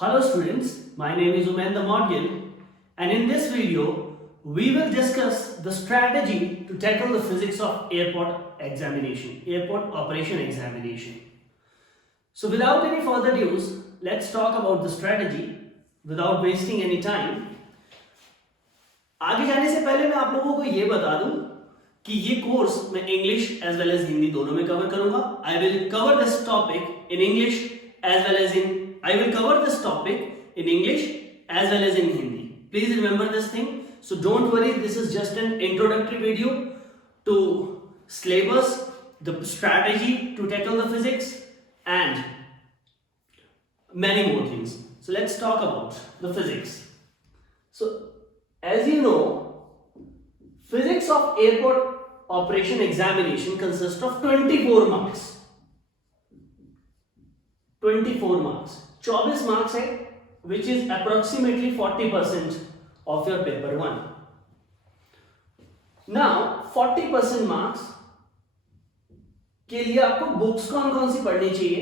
Hello students, my name is Umendra Modgil and in this video we will discuss the strategy to tackle the physics of airport operation examination. So without any further ado, let's talk about the strategy without wasting any time. आगे जाने से पहले मैं आप लोगों को ये बता दूं कि ये कोर्स मैं English as well as Hindi दोनों में कवर करूंगा. I will cover this topic in English as well as in I will cover this topic in English as well as in Hindi. Please remember this thing. So don't worry, this is just an introductory video to syllabus, the strategy to tackle the physics and many more things. So let's talk about the physics. So as you know, physics of airport operation examination consists of 24 marks. 24 marks. 24 marks है which is approximately 40% of your paper 1. Now 40% marks के लिए आपको books कौन सी पढ़नी चाहिए?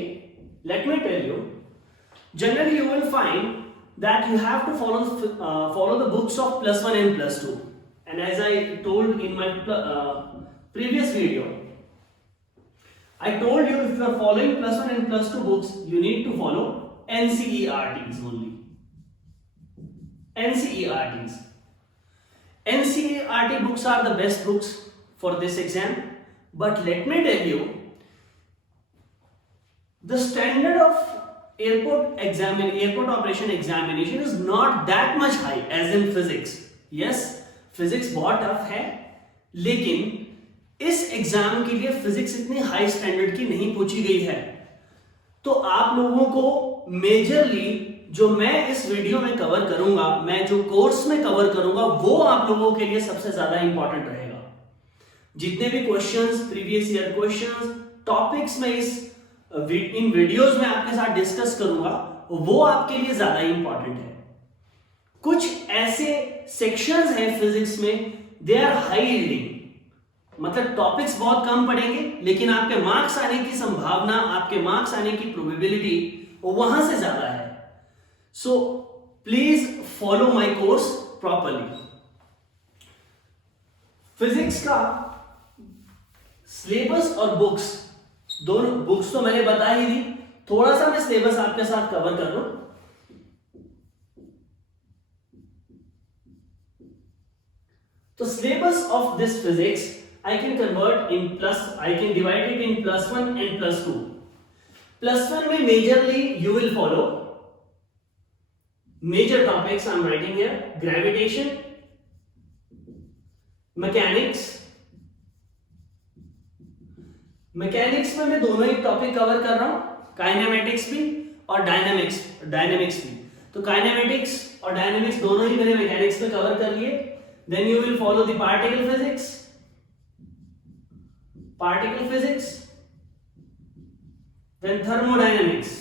Let me tell you. Generally you will find that you have to follow the books of +1 and +2. And as I told in my previous video, I told you if you are following +1 and +2 books, you need to follow NCERTs only. NCERTs. NCERT books are the best books for this exam. But let me tell you, the standard of airport operation examination is not that much high as in physics. Yes, physics बहुत tough है, लेकिन इस exam के लिए physics इतनी high standard की नहीं पूछी गई है. तो आप लोगों को मेजरली जो मैं इस वीडियो में कवर करूंगा, मैं जो कोर्स में कवर करूंगा, वो आप लोगों के लिए सबसे ज्यादा इंपॉर्टेंट रहेगा. जितने भी questions, previous year questions, topics में इन वीडियोस में आपके साथ डिस्कस करूंगा, वो आपके लिए ज्यादा इंपॉर्टेंट है. कुछ ऐसे सेक्शंस हैं फिजिक्स में, दे आर हाई यील्डिंग, मतलब टॉपिक्स बहुत कम पढ़ेंगे लेकिन आपके मार्क्स आने की संभावना, आपके मार्क्स आने की प्रोबेबिलिटी वहां से ज्यादा है. So please follow my course properly. Physics का सिलेबस और बुक्स, दोनों बुक्स तो मैंने बता ही दी, थोड़ा सा मैं सिलेबस आपके साथ कवर कर लूं. तो syllabus of this physics I can divide it in +1 and +2. +1 में majorly you will follow major topics I am writing here: gravitation, mechanics. Mechanics में मैं दोनों ही टॉपिक कवर कर रहा हूं, काइनेमेटिक्स भी और डायनेमिक्स भी. तो काइनेमेटिक्स और डायनेमिक्स दोनों ही मैंने मैकेनिक्स में कवर कर लिए. Then you will follow the particle physics, then thermodynamics,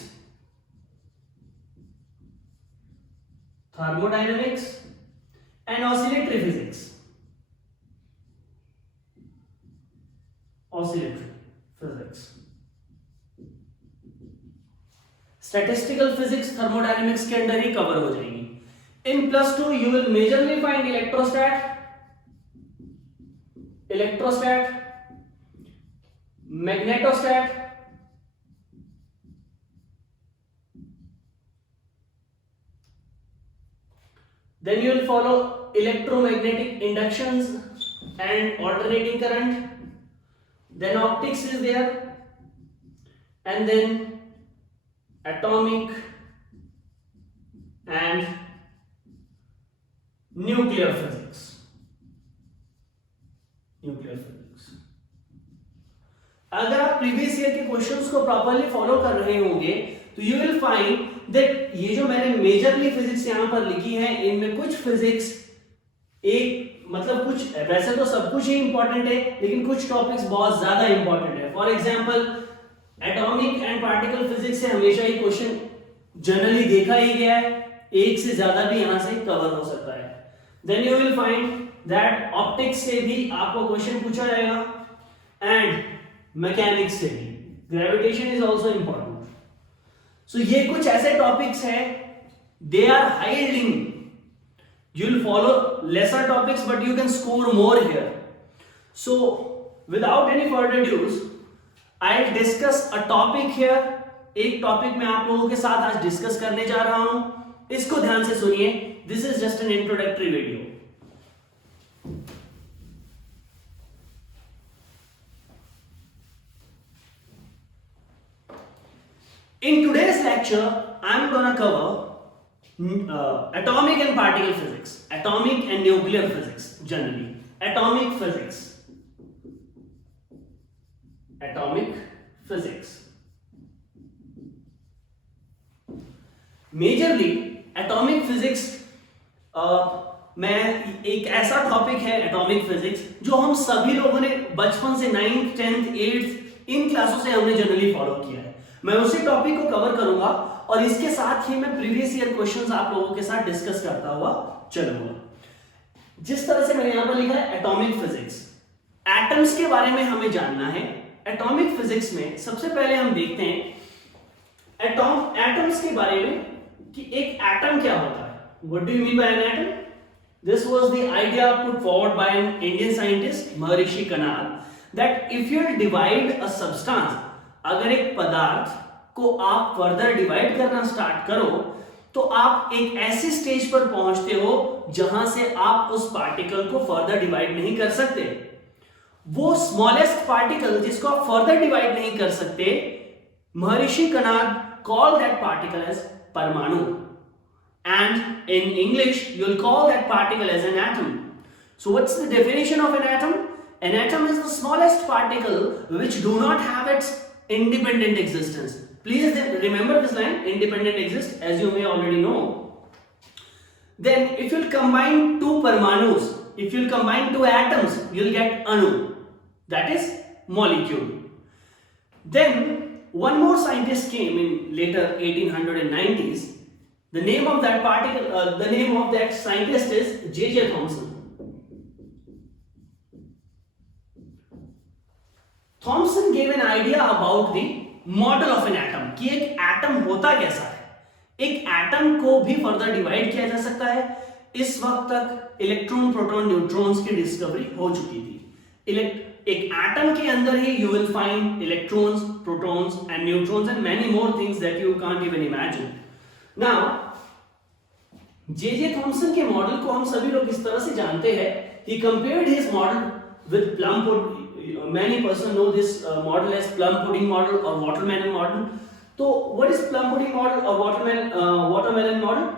and oscillatory physics. Statistical physics thermodynamics के अंदर ही कवर हो जाएगी. In +2 you will majorly find electrostat, magnetostat, then you will follow electromagnetic inductions and alternating current, then optics is there, and then atomic and nuclear physics. अगर आप previous year के questions को properly follow कर रहे होंगे तो you will find that ये जो मैंने मेजरली फिजिक्स यहां पर लिखी है, इनमें कुछ फिजिक्स कुछ, वैसे तो सब कुछ ही इंपॉर्टेंट है लेकिन कुछ टॉपिक्स बहुत ज्यादा इंपॉर्टेंट है. For example atomic and particle physics से हमेशा ही क्वेश्चन जनरली देखा ही गया है, एक से ज्यादा भी यहां से कवर हो सकता है. Then you will find that optics से भी आपको क्वेश्चन पूछा जाएगा एंड मैकेनिक्स से भी. Gravitation is also important. So ये कुछ ऐसे टॉपिक्स हैं they are high yielding. You'll follow lesser topics but you can score more here. So without any further ado, I'll discuss a topic here. एक topic मैं आप लोगों के साथ आज डिस्कस करने जा रहा हूं, इसको ध्यान से सुनिए. This is just an introductory video. In today's lecture, I'm gonna cover atomic and particle physics, atomic and nuclear physics generally, atomic physics, atomic physics. Majorly, atomic physics में एक ऐसा टॉपिक है एटॉमिक फिजिक्स जो हम सभी लोगों ने बचपन से 9th 10th 8th इन क्लासों से हमने जनरली फॉलो किया है. मैं उसी टॉपिक को कवर करूंगा और इसके साथ ही मैं प्रीवियस ईयर क्वेश्चंस आप लोगों के साथ डिस्कस करता हुआ चलूंगा. जिस तरह से मैंने यहां पर लिखा है एटॉमिक फिजिक्स, एटम्स के बारे में हमें जानना है. एटॉमिक फिजिक्स में सबसे पहले हम देखते हैं एटम्स के बारे में कि एक एटम क्या होता है. What do you mean by an atom? This was the idea put forward by an Indian scientist Maharshi Kanad that if you divide a substance, अगर एक पदार्थ को आप फर्दर डिवाइड करना स्टार्ट करो तो आप एक ऐसी स्टेज पर पहुंचते हो जहां से आप उस पार्टिकल को फर्दर डिवाइड नहीं कर सकते. वो स्मॉलेस्ट पार्टिकल जिसको आप फर्दर डिवाइड नहीं कर सकते, महर्षि कनाल कॉल दैट पार्टिकल एज परमाणु, and in English you'll call that particle as an atom. So what's the definition of an atom? An atom is the smallest particle which do not have its independent existence. Please remember this line, independent exist, as you may already know. Then if you'll combine two parmanus, if you'll combine two atoms, you'll get anu, that is molecule. Then one more scientist came in later 1890s. The name of that particle, the name of that scientist is J.J. Thomson. Thomson gave an idea about the model of an atom कि एक atom होता कैसा है. एक atom को भी further divide किया जा सकता है. इस वक्त तक इलेक्ट्रॉन, प्रोटॉन, न्यूट्रॉन्स की डिस्कवरी हो चुकी थी. एक एटम के अंदर ही you will find electrons, protons and neutrons and many more things that you can't even imagine. Now J Thomson के मॉडल को हम सभी लोग इस तरह से जानते हैं. He compared his model with plum pudding. Many persons know this model as plum pudding model or watermelon model. So what is plum pudding model or watermelon model?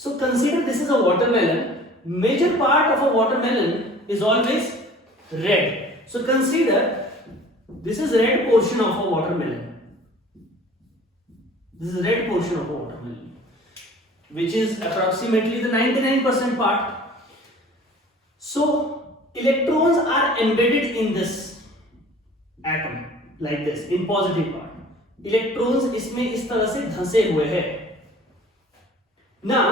So consider this is a watermelon. Major part of a watermelon is always red. So consider this is red portion of a watermelon. This is red portion of a watermelon, which is approximately the 99% part. So electrons are embedded in this atom like this in positive part. Electrons इसमें इस तरह से धंसे हुए हैं. Now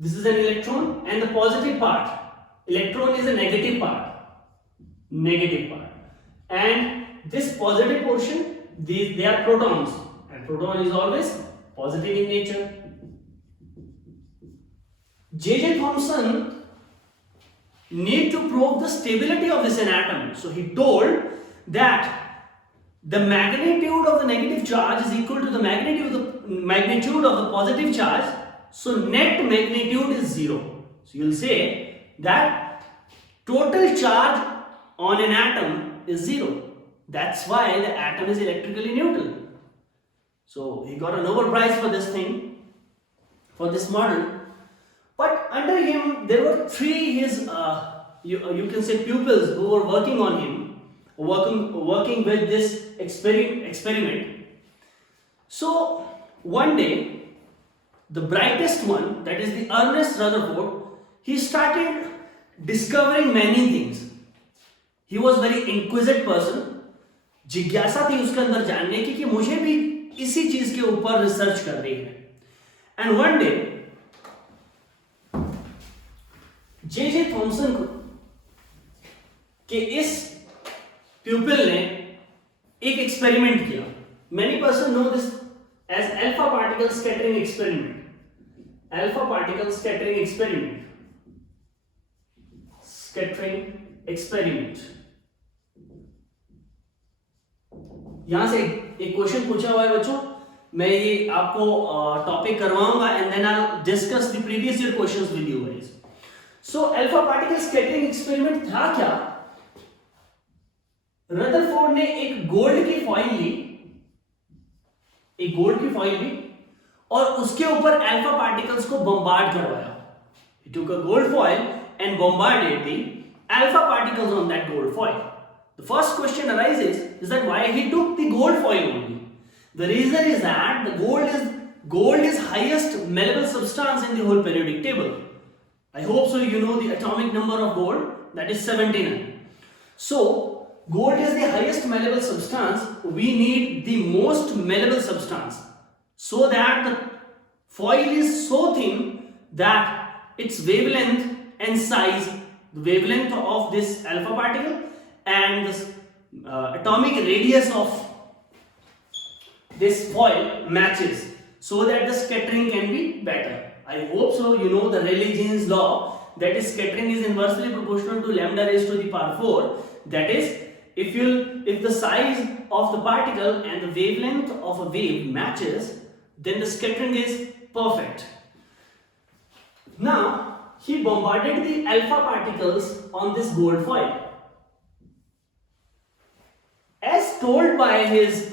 this is an electron and the positive part. Electron is a negative part, and this positive portion, they are protons, and proton is always positive in nature. J.J. Thomson need to prove the stability of this atom. So he told that the magnitude of the negative charge is equal to the magnitude of the positive charge. So net magnitude is 0. So you'll say that total charge on an atom is 0. That's why the atom is electrically neutral. So he got a Nobel Prize for this thing, for this model. But under him, there were three his you can say pupils who were working on him, working with this experiment. So one day, the brightest one, that is the Ernest Rutherford, he started discovering many things. He was very inquisitive person. जिज्ञासा थी उसके अंदर जानने की कि मुझे भी इसी चीज के ऊपर रिसर्च करनी है. And one day J Thomson के इस प्यूपिल ने एक एक्सपेरिमेंट किया. Many person know this as alpha alpha particle scattering experiment. Alpha particle scattering experiment. Scattering experiment. यहां से एक क्वेश्चन पूछा हुआ है बच्चों, मैं ये आपको टॉपिक करवाऊंगा and then I will discuss the previous year questions with you guys. So alpha particle scattering experiment था क्या? रदरफोर्ड ने एक गोल्ड की फॉइल ली, और उसके ऊपर अल्फा पार्टिकल्स को बम्बार्ड करवाया. He took a gold foil and bombarded the alpha particles on that gold foil. The first question arises is that why he took the gold foil only? The reason is that the gold is highest malleable substance in the whole periodic table. I hope so you know the atomic number of gold, that is 79. So gold is the highest malleable substance. We need the most malleable substance so that the foil is so thin that its wavelength and size, the wavelength of this alpha particle and this atomic radius of this foil matches, so that the scattering can be better. I hope so you know the Rayleigh-Jean's law, that is scattering is inversely proportional to lambda raised to the power 4. That is, if the size of the particle and the wavelength of a wave matches, then the scattering is perfect. Now he bombarded the alpha particles on this gold foil. As told by his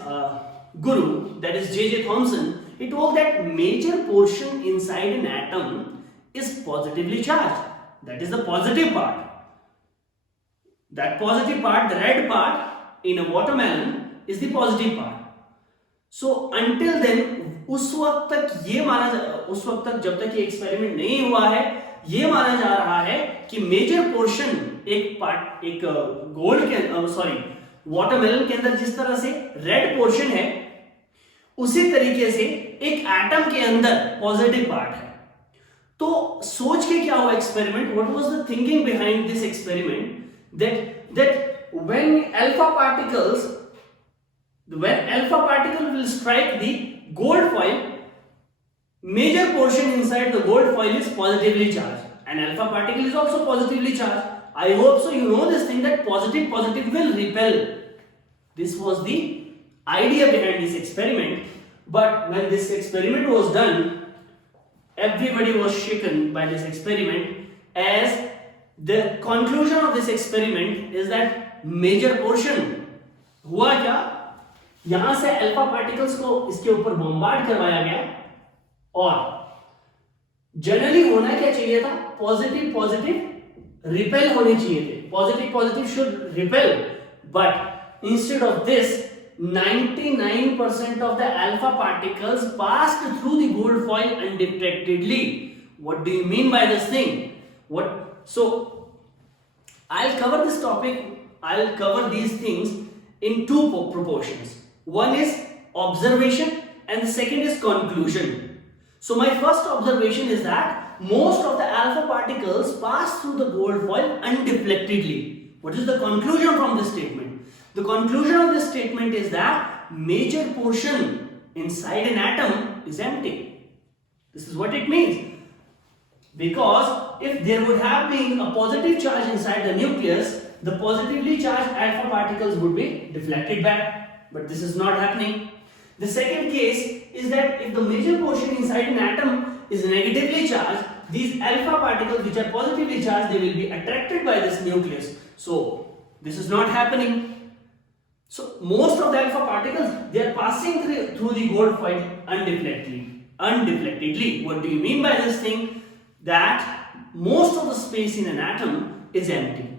guru, that is J.J. Thomson, he told that major portion inside an atom is positively charged. That is the positive part. That positive part, the red part in a watermelon, is the positive part. So until then, उस वक्त तक जब तक ये experiment नहीं हुआ है, ये माना जा रहा है कि मेजर पोर्शन एक गोल्ड के वाटरमेलन के अंदर जिस तरह से रेड पोर्शन है, उसी तरीके से एक एटम के अंदर पॉजिटिव पार्ट है. तो सोच के क्या हुआ experiment? What was the thinking behind this experiment? that when alpha particle will strike the gold foil, major portion inside the gold foil is positively charged, and alpha particle is also positively charged. I hope so you know this thing, that positive will repel. This was the idea behind this experiment. But when this experiment was done, everybody was shaken by this experiment, as the conclusion of this experiment is that major portion हुआ क्या, यहां से alpha particles को इसके ऊपर bombard करवाया गया, और जनरली होना क्या चाहिए था? पॉजिटिव रिपेल होने चाहिए थे. Positive should repel, but instead of this 99% of the alpha particles passed through the gold foil undetectedly. What do you mean by this thing? So I'll cover this topic, I'll cover these things in two proportions. One is observation and the second is conclusion. So my first observation is that most of the alpha particles pass through the gold foil undeflectedly. What is the conclusion from this statement? The conclusion of this statement is that major portion inside an atom is empty. This is what it means. Because if there would have been a positive charge inside the nucleus, the positively charged alpha particles would be deflected back. But this is not happening. The second case is that if the major portion inside an atom is negatively charged, these alpha particles which are positively charged, they will be attracted by this nucleus. So this is not happening. So most of the alpha particles, they are passing through the gold foil undeflectedly. What do you mean by this thing? That most of the space in an atom is empty.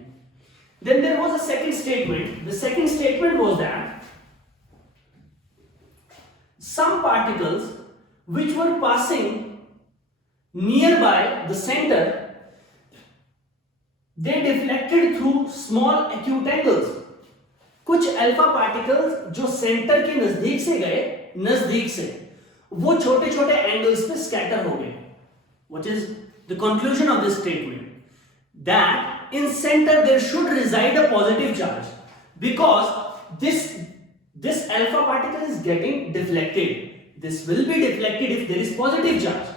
Then there was a second statement. The second statement was that some particles which were passing nearby the center, they deflected through small acute angles. कुछ alpha particles जो centre के नजदीक से वो छोटे छोटे angles पे scatter हो गए. What is the conclusion of this statement? That in center there should reside a positive charge, because this alpha particle is getting deflected. this will be deflected if there is positive charge,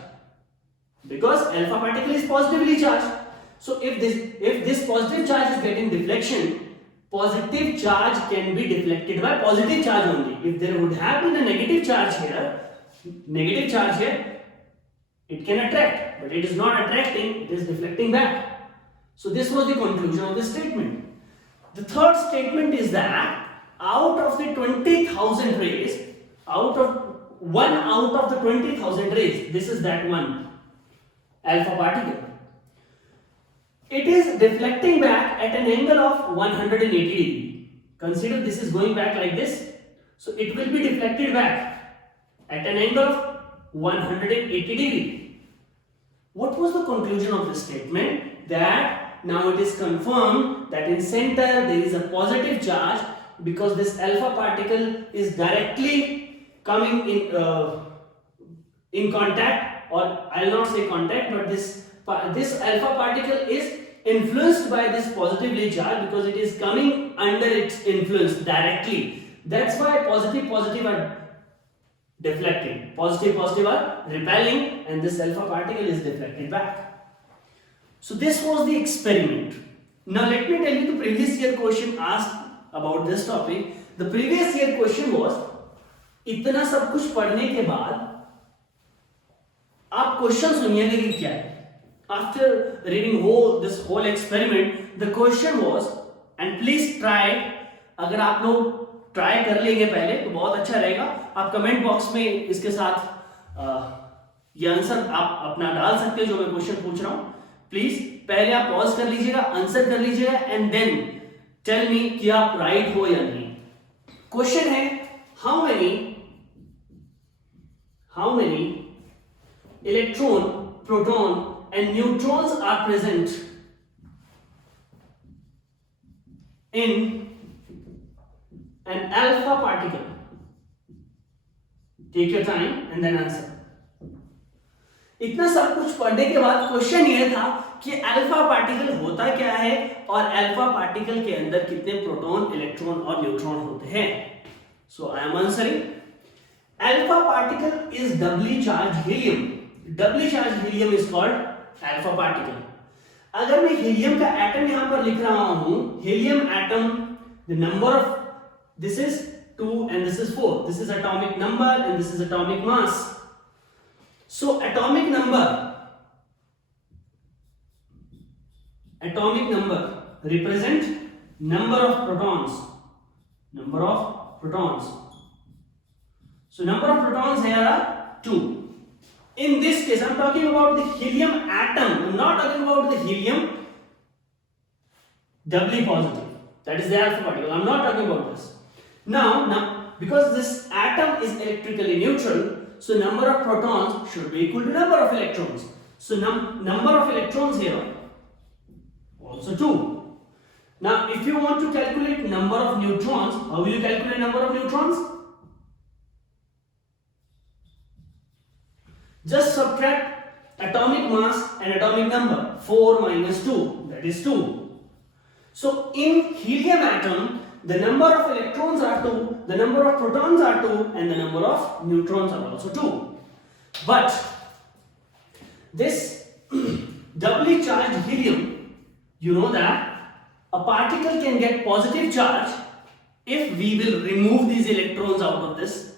because alpha particle is positively charged. So if this positive charge is getting deflection, positive charge can be deflected by positive charge only. If there would have been a negative charge here, it can attract, but it is not attracting, it is deflecting back. So this was the conclusion of this statement. The third statement is that out of the 20,000 rays, out of the 20,000 rays, this is that one alpha particle. It is deflecting back at an angle of 180 degree. Consider this is going back like this. So it will be deflected back at an angle of 180 degree. What was the conclusion of this statement? That now it is confirmed that in center there is a positive charge, because this alpha particle is directly coming in contact, or I'll not say contact, but this alpha particle is influenced by this positively charged, because it is coming under its influence directly. That's why positive are deflecting, positive are repelling, and this alpha particle is deflected back. So this was the experiment. Now let me tell you the previous year question asked about this topic. The previous year question was, इतना सब कुछ पढ़ने के बाद आप question सुनिएगा कि क्या है. After reading this whole experiment, the question was, and please try, अगर आप लोग ट्राई कर लेंगे पहले तो बहुत अच्छा रहेगा. आप कमेंट बॉक्स में इसके साथ ये आंसर आप अपना डाल सकते हो जो मैं क्वेश्चन पूछ रहा हूं. प्लीज पहले आप पॉज कर लीजिएगा, आंसर कर लीजिएगा, एंड देन टेल मी कि आप राइट हो या नहीं. क्वेश्चन है, how many electron, proton and neutrons are present in an alpha particle. Take your time and then answer. इतना सब कुछ पढ़ने के बाद क्वेश्चन ये था कि अल्फा पार्टिकल होता क्या है और अल्फा पार्टिकल के अंदर कितने प्रोटॉन, इलेक्ट्रॉन और न्यूट्रॉन होते हैं. So I am answering. Alpha particle is doubly charge helium. Doubly charge helium is called alpha particle. अगर मैं हीलियम का एटम यहां पर लिख रहा हूं, helium atom, the number of this is 2 and this is 4. This is atomic number and this is atomic mass. So atomic number represent number of protons. So number of protons here are 2. In this case, I'm talking about the helium atom. I'm not talking about the helium doubly positive. That is the alpha particle. I'm not talking about this. Now, because this atom is electrically neutral, so number of protons should be equal to number of electrons. So number of electrons here also 2. Now, if you want to calculate number of neutrons, how will you calculate number of neutrons? Just subtract atomic mass and atomic number. 4 minus 2, that is 2. So in helium atom, the number of electrons are 2, the number of protons are 2, and the number of neutrons are also 2. But this doubly charged helium, you know that a particle can get positive charge if we will remove these electrons out of his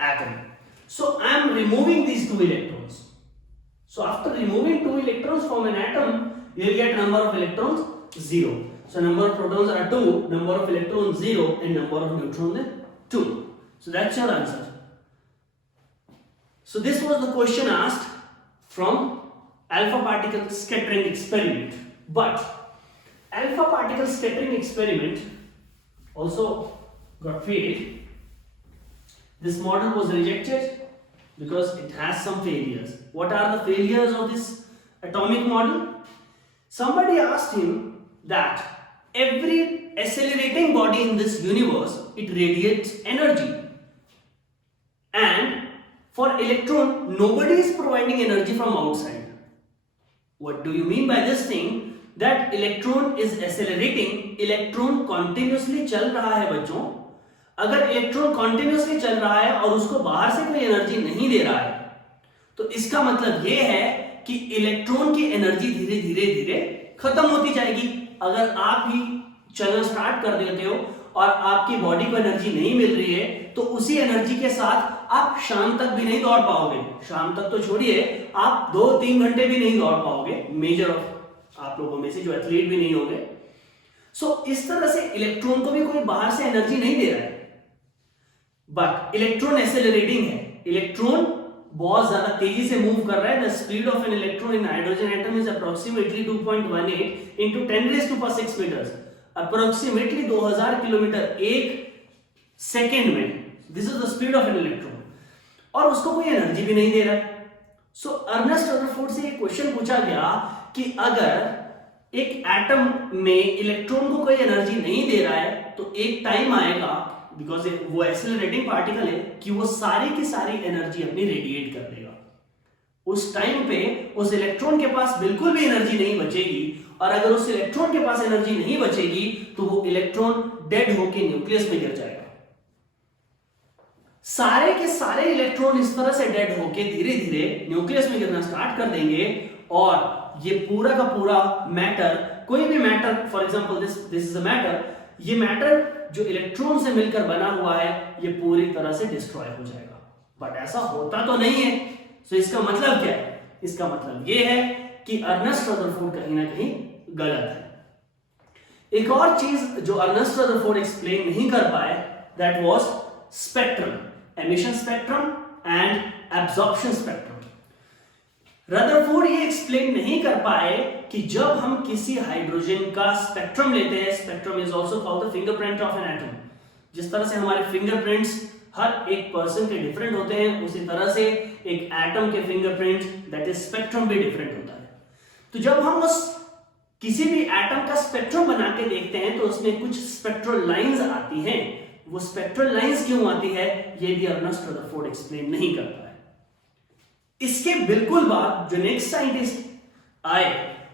atom. So I am removing these 2 electrons. So after removing 2 electrons from an atom, you will get number of electrons 0. So number of protons are 2, number of electrons 0, and number of neutrons is 2. So that's your answer. So this was the question asked from alpha particle scattering experiment. But alpha particle scattering experiment also got failed. This model was rejected because it has some failures. What are the failures of this atomic model? Somebody asked him that every accelerating body in this universe, it radiates energy, and for electron nobody is providing energy from outside. What do you mean by this thing? That electron is accelerating, electron continuously चल रहा है बच्चों. अगर electron continuously चल रहा है और उसको बाहर से कोई एनर्जी नहीं दे रहा है, तो इसका मतलब यह है कि इलेक्ट्रॉन की एनर्जी धीरे धीरे धीरे खत्म होती जाएगी। अगर आप ही चलना स्टार्ट कर देते हो और आपकी बॉडी को एनर्जी नहीं मिल रही है, तो उसी एनर्जी के साथ आप शाम तक भी नहीं दौड़ पाओगे। शाम तक तो छोड़िए, आप 2-3 घंटे भी नहीं दौड़ पाओगे, मेजर ऑफ आप लोगों में से जो एथलीट भी नहीं होंगे। सो इस तरह से इलेक्ट्रॉन को भी कोई बाहर से एनर्जी नहीं दे रहा है, बट इलेक्ट्रॉन एक्सेलरेटिंग है। इलेक्ट्रॉन बहुत ज्यादा तेजी से मूव कर रहा है। The speed of an electron in hydrogen atom is approximately 2.18 into 10⁻⁶ metres, approximately 2000 kilometre एक सेकेंड में। This is the speed of an electron, और उसको कोई एनर्जी भी नहीं दे रहा है। सो अर्नेस्ट रदरफोर्ड से एक क्वेश्चन पूछा गया कि अगर एक एटम में इलेक्ट्रॉन को कोई एनर्जी नहीं दे रहा है, तो एक टाइम आएगा, बिकॉज वो एक्सेलरेटिंग पार्टिकल है, कि वो सारी की सारी एनर्जी अपनी रेडिएट कर देगा। उस टाइम पे उस इलेक्ट्रॉन के पास बिल्कुल भी एनर्जी नहीं बचेगी, और अगर उस इलेक्ट्रॉन के पास एनर्जी नहीं बचेगी तो वो इलेक्ट्रॉन डेड होकर न्यूक्लियस में गिर जाएगा। सारे के सारे इलेक्ट्रॉन इस तरह से डेड होके धीरे धीरे न्यूक्लियस में गिरना स्टार्ट कर देंगे, और ये पूरा का पूरा मैटर, कोई भी matter, for example this is a matter, ये मैटर जो इलेक्ट्रॉन से मिलकर बना हुआ है, ये पूरी तरह से डिस्ट्रॉय हो जाएगा। बट ऐसा होता तो नहीं है। सो इसका मतलब क्या है? इसका मतलब ये है कि अर्नेस्ट रदरफोर्ड कहीं ना कहीं गलत है। एक और चीज जो अर्नेस्ट रदरफोर्ड एक्सप्लेन नहीं कर पाए, that was spectrum, emission spectrum and absorption spectrum. Rutherford ये एक्सप्लेन नहीं कर पाए कि जब हम किसी हाइड्रोजन का स्पेक्ट्रम लेते हैं, spectrum is also called the fingerprint of an atom. जिस तरह से हमारे फिंगरप्रिंट्स हर एक पर्सन के डिफरेंट होते हैं, उसी तरह से एक एटम के फिंगरप्रिंट, दैट इज स्पेक्ट्रम, भी डिफरेंट होता है। तो जब हम उस किसी भी एटम का स्पेक्ट्रम बना के देखते हैं, तो उसमें कुछ स्पेक्ट्रल लाइंस आती हैं। वो स्पेक्ट्रल लाइंस क्यों आती है, ये भी अर्नेस्ट रदरफोर्ड एक्सप्लेन नहीं करता है। इसके बिल्कुल बाद जो नेक्स्ट साइंटिस्ट आए,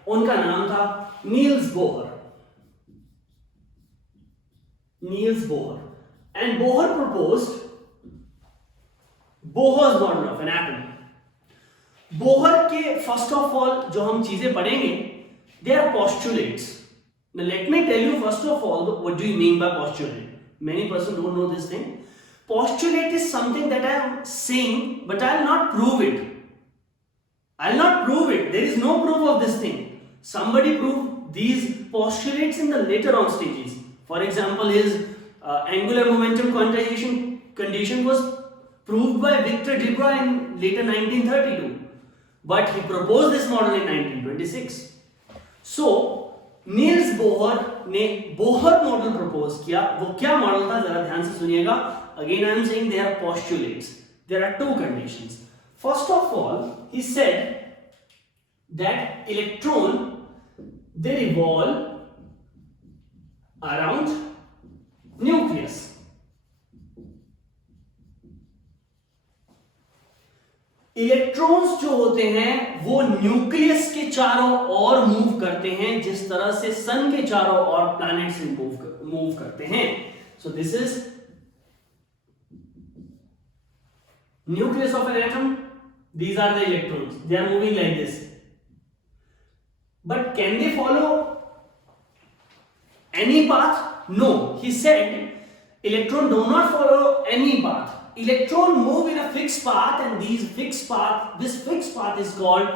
उनका नाम था Niels Bohr. Niels Bohr and Bohr proposed Bohr's model of an atom. Bohr के फर्स्ट ऑफ ऑल जो हम चीजें पढ़ेंगे, they are postulates. Now let me tell you first of all, what do you mean by postulate? Many persons don't know this thing. Postulate is something that I am saying, but I will not prove it. I will not prove it. There is no proof of this thing. Somebody proved these postulates in the later on stages. For example, his angular momentum quantization condition was proved by Victor de Broglie in later 1932. But he proposed this model in 1926. So, Niels Bohr ने Bohr model propose किया। वो क्या model था, जरा ध्यान से सुनिएगा। Again I am saying there are postulates. There are two conditions. First of all, he said that electron, they revolve around nucleus. Electrons जो होते हैं वो न्यूक्लियस के चारों ओर मूव करते हैं, जिस तरह से सन के चारों ओर प्लैनेट्स मूव करते हैं। So this is nucleus of an atom, these are the electrons, they are moving like this. But can they follow any path? No, he said electron do not follow any path. Electron move in a fixed path, and this fixed path is called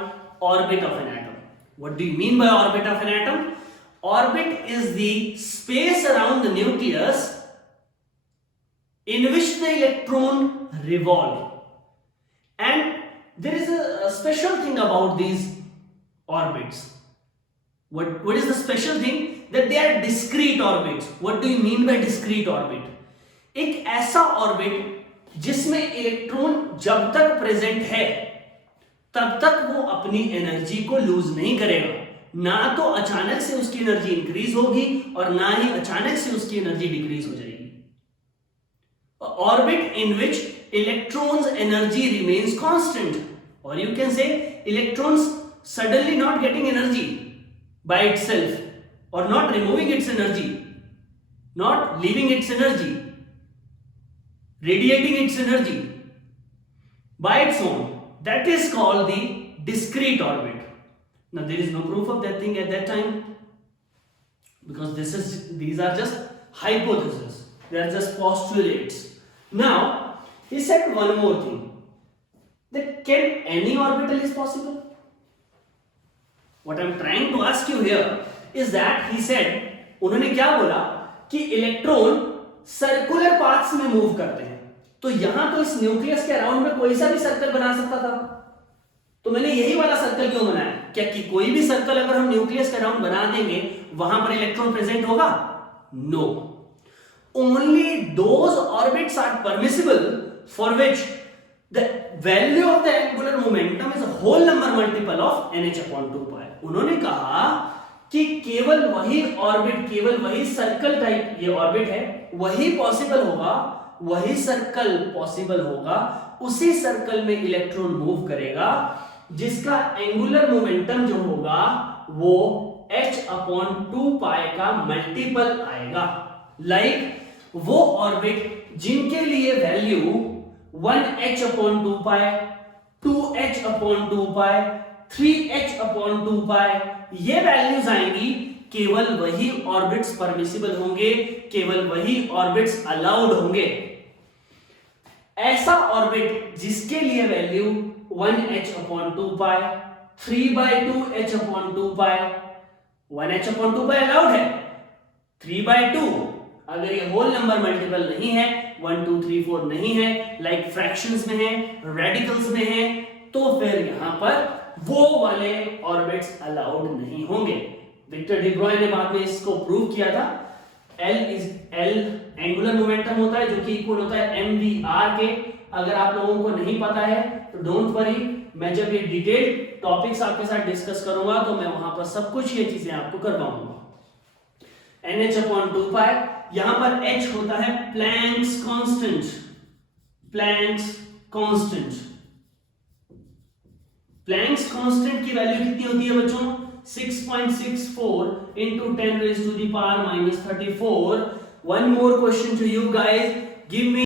orbit of an atom. What do you mean by orbit of an atom? Orbit is the space around the nucleus in which the electron revolve. And there is a special thing about these orbits. What is the special thing? That they are discrete orbits. What do you mean by discrete orbit? एक ऐसा orbit जिसमें electron जब तक present है तब तक वो अपनी एनर्जी को लूज नहीं करेगा। ना तो अचानक से उसकी एनर्जी इंक्रीज होगी और ना ही अचानक से उसकी एनर्जी डिक्रीज हो जाएगी। Orbit in which electrons energy remains constant, और you can say electrons suddenly not getting energy by itself और not removing its energy, not leaving its energy, radiating its energy by its own. That is called the discrete orbit. Now there is no proof of that thing at that time, because these are just hypotheses, they are just postulates. Now he said one more thing, that can any orbital is possible? What I am trying to ask you here is that he said, उन्होंने क्या बोला कि electron circular paths में move करते हैं, तो यहां तो इस न्यूक्लियस के अराउंड में कोई सा भी सर्कल बना सकता था, तो मैंने यही वाला सर्कल क्यों बनाया? क्या कि कोई भी सर्कल अगर हम न्यूक्लियस के अराउंड बना देंगे वहां पर इलेक्ट्रॉन प्रेजेंट होगा? No, only those orbits are permissible for which the value of the angular momentum is a whole number multiple of nh/2π। उन्होंने कहा कि केवल वही ऑर्बिट, केवल वही सर्कल टाइप ये ऑर्बिट है, वही पॉसिबल होगा, वही सर्कल पॉसिबल होगा, उसी सर्कल में इलेक्ट्रॉन मूव करेगा जिसका एंगुलर मोमेंटम जो होगा वो h/2π का मल्टीपल आएगा। लाइक वो ऑर्बिट जिनके लिए वैल्यू 1h/2π, 2h/2π, 3h/2π ये वैल्यूज आएंगी, केवल वही ऑर्बिट्स परमिसिबल होंगे, केवल वही ऑर्बिट्स अलाउड होंगे। ऐसा ऑर्बिट जिसके लिए value 1h/2π, 3/2h/2π, 1h/2π allowed है, 3/2 अगर ये होल नंबर मल्टीपल नहीं है, 1 2 3 4 नहीं है, लाइक फ्रैक्शंस में है, रेडिकल्स में है, तो फिर यहां पर वो वाले ऑर्बिट्स अलाउड नहीं होंगे। विक्टर डी ब्रॉय ने बाद में इसको प्रूव किया था। L एंगुलर मोमेंटम होता है जो कि इक्वल होता है mvr के। अगर आप लोगों को नहीं पता है तो डोंट वरी, मैं जब ये डिटेल टॉपिक्स आपके साथ डिस्कस करूंगा तो मैं वहां पर सब कुछ ये चीजें आपको करवाऊंगा। nh/2π, यहां पर h होता है Planck's constant. Planck's constant, Planck's constant की वैल्यू कितनी होती है बच्चों? 6.64 into 10 raised to the power minus 34. One more question to you guys. Give me